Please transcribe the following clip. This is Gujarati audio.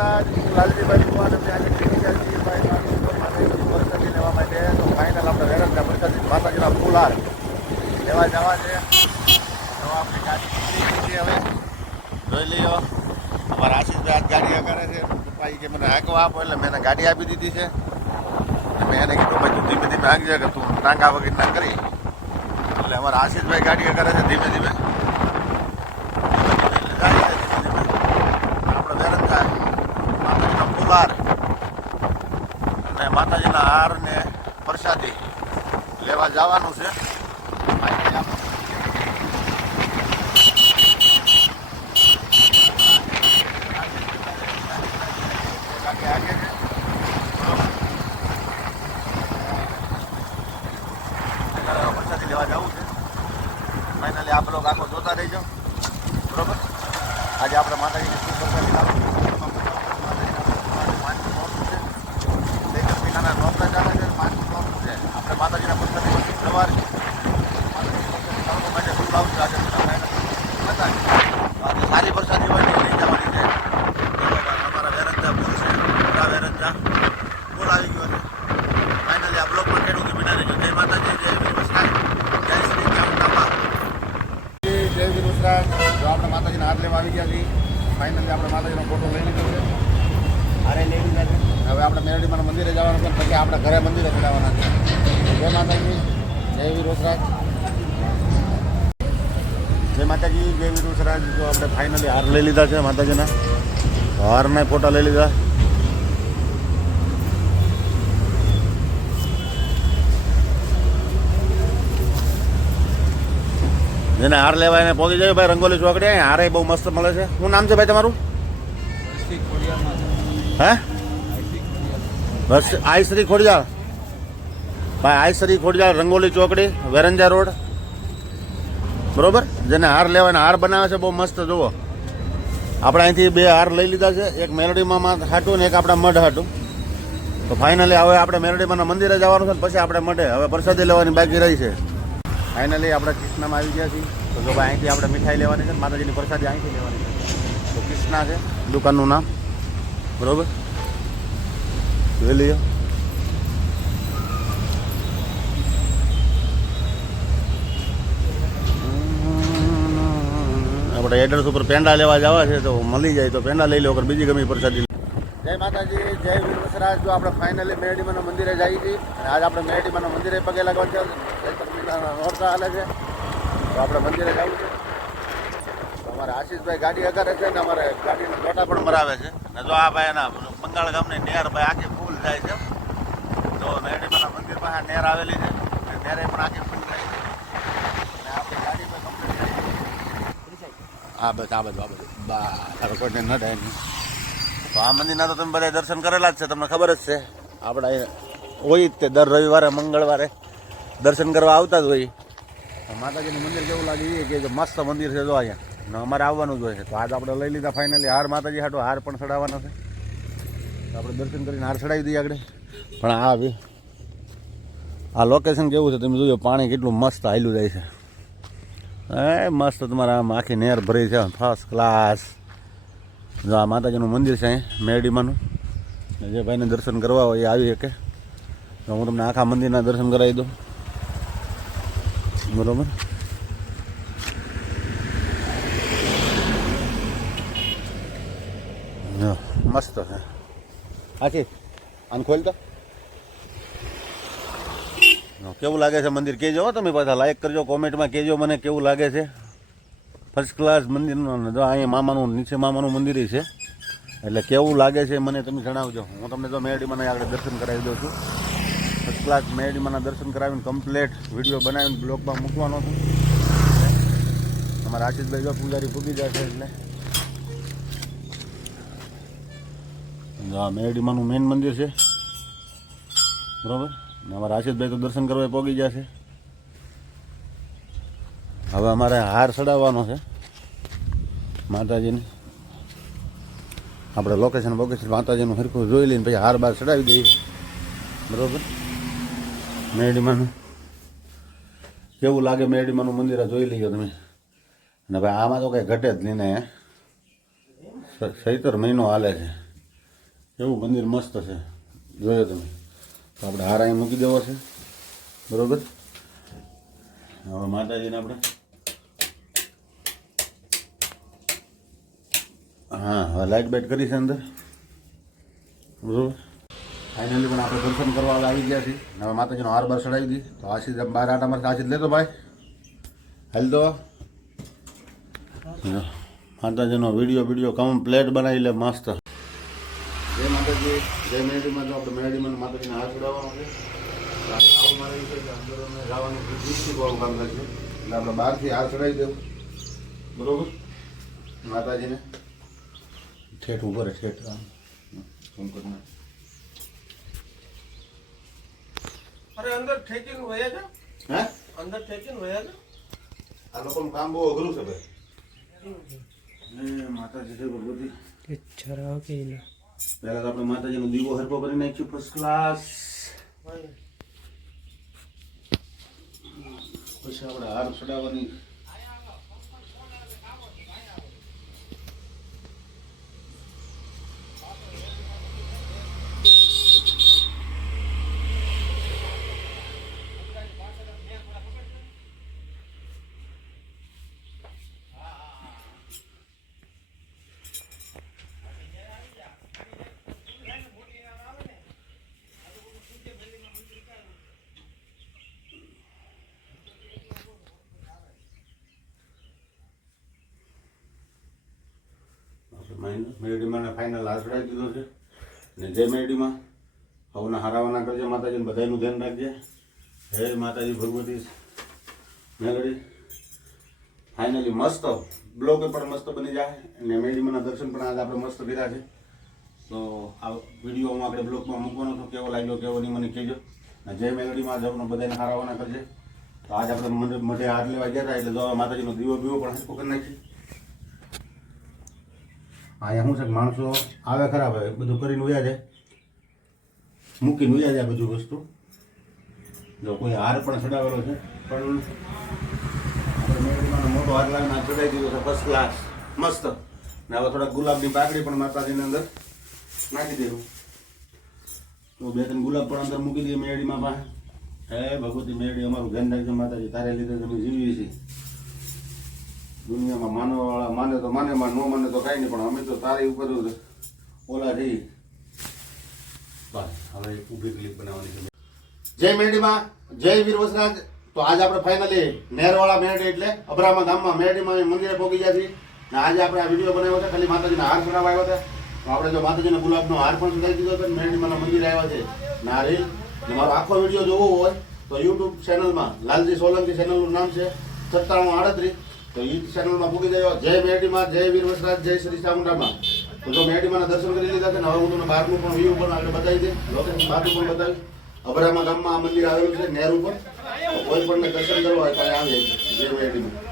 વરસાદ લાલજીભાઈ કુમાર અમે આજે પીડી ગયા છીએ ભાઈ વરસાદી લેવા માટે. તો ફાઇનલ આપણે વેરંજા વરસાદી માતાજીના ફૂલ હાર લેવા જવા છે. તો આપણી ગાડી નીકળી ગઈ છે. હવે જોઈ લઈએ અમારા આશીષભાઈ આજ ગાડી કરે છે. પપ્પા કે મને હાંકવા આપો એટલે મેં એને ગાડી આપી દીધી છે. મેં એને કીધું ભાઈ તું ધીમે ધીમે હાંકજે કે તું ટાંગા વગર ના કરી. એટલે અમારા આશીષભાઈ ગાડી કરે છે ધીમે ધીમે. આપણે વેરંજા માતાજીનો ફૂલ હાર અને માતાજીના હાર ને પ્રસાદી લેવા જવાનું છે. પ્રસાદી લેવા જવું છે. ફાઇનલી આપ લોકો આખો જોતા રહીજો. બરોબર, આજે આપણે માતાજીની શું પ્રસાદી લાવશું. નોકરા ચાલે છે, 5 નોકરું છે. આપણે માતાજીના પ્રસાદી સવાર માટે ફૂલ આવશે. આજે સારી પ્રસાદી હોય ને લઈ જવાની છે. અમારા વેરંજા ફૂલ છે, મોટા વેરંજા ફૂલ આવી ગયો છે. ફાઇનલી આ બ્લોકમાં ખેડૂતો બિના રહેજો. જય માતાજી, જય વીર વસરાજ, જય શ્રી ચામુંડામાં. જય વીર વસરાજ. જો આપણે માતાજીના હાથ લેવા આવી ગયા છીએ. ફાઇનલી આપણે માતાજીનો ફોટો લઈ લીધો છે. હારે લઈ લીધા છે. હવે આપણે મેરડીમાં મંદિરે જવાનું છે. પછી આપણે ઘરે મંદિરે ચડાવવાના છે. જય માતાજી, જય વીર વસરાજ. જય માતાજી, જય વીર વસરાજ. જો આપણે ફાઇનલી હાર લઈ લીધા છે માતાજીના. હારના ફોટા લઈ લીધા. જેને હાર લેવા એને પહોંચી જાય ભાઈ રંગોલી ચોકડી. હારે બહુ મસ્ત મળે છે. શું નામ છે ભાઈ તમારું? હે? આઈશ્રી ખોડિયાર. ભાઈ આઈશ્રી ખોડિયાર રંગોલી ચોકડી, વેરંજા રોડ. બરોબર, જેને હાર લેવાના હાર બનાવે છે બહુ મસ્ત. જુઓ આપણે અહીંથી 2 હાર લઈ લીધા છે. એક મેરડીમાં હાટું ને એક આપણા મઢ હાટું. તો ફાઇનલી હવે આપણે મેરડીમાં મંદિરે જવાનું છે. પછી આપણે મઢે હવે પ્રસાદી લેવાની બાકી રહી છે. ફાઇનલી આપણે કૃષ્ણામાં આવી ગયા છીએ. તો જો ભાઈ અહીંથી આપણે મીઠાઈ લેવાની છે. માતાજીની પ્રસાદી અહીંથી લેવાની છે. તો કૃષ્ણા છે દુકાનનું નામ. બરોબર, જોઈ લઈએ. આપણે એડ્રેસ ઉપર પેંડા લેવા જવા છે. તો મળી જાય તો પેંડા લઈ લો, બીજી ગમે પ્રસાદી. જય માતાજી, જય વીર વસરાજ. જો આપણે ફાઇનલી મેરડીમાના મંદિરે જઈએ છીએ. અને આજે આપણે મેરડીમાના મંદિરે પગે લાગવાનું છે. નોરતા હાલે છે. તો આપણે મંદિરે જવું છે. અમારા આશીષભાઈ ગાડી અગારે છે ને અમારે ગાડીના ફોટા પણ મરાવે છે. ને જો આ ભાઈ એના બંગાળ ગામની નેર ભાઈ આખી ફૂલ જાય છે. તો મેરડીમાના મંદિર પાસે નેર આવેલી છે. નેરે પણ આખી ફૂલ જાય છે. અને આપણી ગાડી પણ કમ્પ્લીટ જાય છે. આ બધું બા કોઈને ન થાય નહીં. તો આ મંદિરના તો તમે બધા દર્શન કરેલા જ છે, તમને ખબર જ છે. આપણે હોય જ તે દર રવિવારે મંગળવારે દર્શન કરવા આવતા જ હોય. માતાજીનું મંદિર કેવું લાગે એ કે મસ્ત મંદિર છે. જો અહીંયા ને અમારે આવવાનું જ હોય છે. તો આજ આપણે લઈ લીધા ફાઇનલી હાર. માતાજી હાટો હાર પણ ચડાવવાનો છે. તો આપણે દર્શન કરીને હાર ચડાવી દઈએ આગળ. પણ આ લોકેશન કેવું છે તમે જોજો. પાણી કેટલું મસ્ત હાલ્યું જાય છે. મસ્ત તમારે આમ આખી નેર ભરી છે, ફર્સ્ટ ક્લાસ. જો આ માતાજીનું મંદિર છે અહીં મેરડીમાંનું. જે ભાઈને દર્શન કરવા હોય એ આવી શકે. તો હું તમને આખા મંદિરના દર્શન કરાવી દઉં. બરોબર, મસ્ત છે. આથી આને ખોલતો કેવું લાગે છે મંદિર કહેજો. તમે પાછા લાઈક કરજો, કોમેન્ટમાં કહેજો મને કેવું લાગે છે. ફર્સ્ટ ક્લાસ મંદિરનું. જો અહીંયા મામાનું નીચે મામાનું મંદિર છે. એટલે કેવું લાગે છે મને તમે જણાવજો. હું તમને જો મેરડીમાં આગળ દર્શન કરાવી દઉં છું. ફર્સ્ટ ક્લાસ મેરડીમાંના દર્શન કરાવીને કમ્પ્લેટ વિડીયો બનાવીને બ્લોગમાં મૂકવાનો છું. અમારા આશીષભાઈ જો પૂજારી પૂગી જશે. એટલે આ મેરડીમાંનું મેન મંદિર છે. બરાબર, અમારા આશીષભાઈ તો દર્શન કરવા પહોંચી જશે. હવે અમારે હાર ચડાવવાનો છે માતાજીને. આપણે લોકેશન માતાજીનું હરખું જોઈ લઈને પછી હાર બાર ચડાવી દઈએ. બરાબર, મેરડીમાંનું કેવું લાગે મેરડીમાંનું મંદિર જોઈ લઈએ તમે. અને ભાઈ આમાં તો કંઈ ઘટે જ નહીં ને. 17 મહિનો હાલે છે. એવું મંદિર મસ્ત છે, જોયો તમે. તો આપણે હાર અહીં મૂકી દેવો છે, બરોબર. હવે માતાજીને આપણે હા હવે લાઇટ બાઇટ કરી છે અંદર, બરોબર. ફાઇનલી પણ આપણે દર્શન કરવા આવી ગયા છીએ. હવે માતાજીનો હાર બાર ચડાવી દી. તો આશીષ બહાર આટામાં આશીષ લેતો ભાઈ, હાલ તો માતાજીનો વિડીયો કમ્પ્લેટ બનાવી લે મસ્ત. જય માતાજી, જય મેરડીમાં. તો આપણે મેરડીમાં માતાજીને હાર ચડાવવાનો છે. આવું મારે છે કે અંદર જવાનું દીકરી બહુ કામ લાગશે, એટલે આપણે બહારથી હાર ચડાવી દેવું, બરોબર. માતાજીને ઠેઠ ઉપર ઠેઠ આમ કરી. અરે અંદર ઠેકીને વયા જા. હે અંદર ઠેકીને વયા જા. આ લોકોનું કામ બહુ અઘરું છે ભાઈ. માતાજી છે ભગવતી. પહેલા તો આપણે માતાજીનો દીવો હરકો કરી નાખ્યો ફર્સ્ટ ક્લાસ. પછી આપણે હાર ચડાવવાની. મેરડીમાં ફાઇનલ હાર ચડાવી દીધો છે. ને જય મેરડીમાં. હવના હારાવાના કરજે માતાજીને, બધાનું ધ્યાન રાખજે. જય માતાજી ભગવતી મેલડી. ફાઇનલી મસ્ત બ્લોગ પણ મસ્ત બની જાય અને મેરડીમાંના દર્શન પણ આજે આપણે મસ્ત કર્યા છે. તો આ વિડીયોમાં આપણે બ્લોગમાં મૂકવાનો તો કેવો લાગ્યો કેવો નહીં મને કહેજો. અને જય મેલડીમાં જવાનું બધાને હારાવાના કરજે. તો આજે આપણે મઢે હાર લેવા ગયા હતા, એટલે તો માતાજીનો દીવો બીવો પણ હરકો કરી નાખી. અહીંયા શું છે કે માણસો આવે ખરાબ હોય, બધું કરીને ઉયા જાય, મૂકીને ઉયા જાય બધું વસ્તુ. જો કોઈ હાર પણ ચડાવેલો છે, પણ આપણે મેળવીમાં મોટો હાર લાવીને ચડાવી દીધો છે ફર્સ્ટ ક્લાસ મસ્ત. ને હવે થોડાક ગુલાબની પાકડી પણ માતાજીની અંદર નાખી દેવું. તો 2-3 ગુલાબ પણ અંદર મૂકી દઈએ મેળવીમાં પાસે. હે ભગવતી મેળવી અમારું ધ્યાન રાખજો માતાજી, તારે લીધે તમે જીવીએ છીએ. દુનિયામાં માનવાવાળા માને તો માને, ન માને તો કાંઈ નહીં, પણ અમે તો તારી ઉપર ઓલા જઈ. બસ હવે ઊભી ક્લિપ બનાવવાની છે. જય મેરડીમાં, જય વીર વસરાજ. તો આજે આપણે ફાઇનલી નહેરવાળા મેરડી એટલે અબરામા ગામમાં મેરડીમાં મંદિરે પહોંચી ગયા છીએ. ને આજે આપણે આ વિડીયો બનાવ્યો છે, ખાલી માતાજીના હાર ચડાવવા આવ્યો હતા. તો આપણે જો માતાજીના ગુલાબનો હાર પણ ચડાવી દીધો હતો. મેરડીમાંના મંદિરે આવ્યા છે. ને આ રીલ ને મારો આખો વિડીયો જોવો હોય તો યુટ્યુબ ચેનલમાં લાલજી સોલંકી ચેનલનું નામ છે 9738. તો એ ચેનલમાં પૂકી દેજો. જય મેરડીમાં, જય વીર વસરાજ, જય શ્રી ચામુંડામાં. તો જો મેરડીમાંના દર્શન કરી લીધા છે ને, હવે હું તમને બહારનું પણ વ્યૂ પણ આપણે બતાવી દે, લોકેશન બહારનું પણ બતાવી. અબરામા ગામમાં આ મંદિર આવેલું છે નહેર ઉપર. કોઈ પણ દર્શન કરવા હોય ત્યારે આવે જય મેરડીમાં.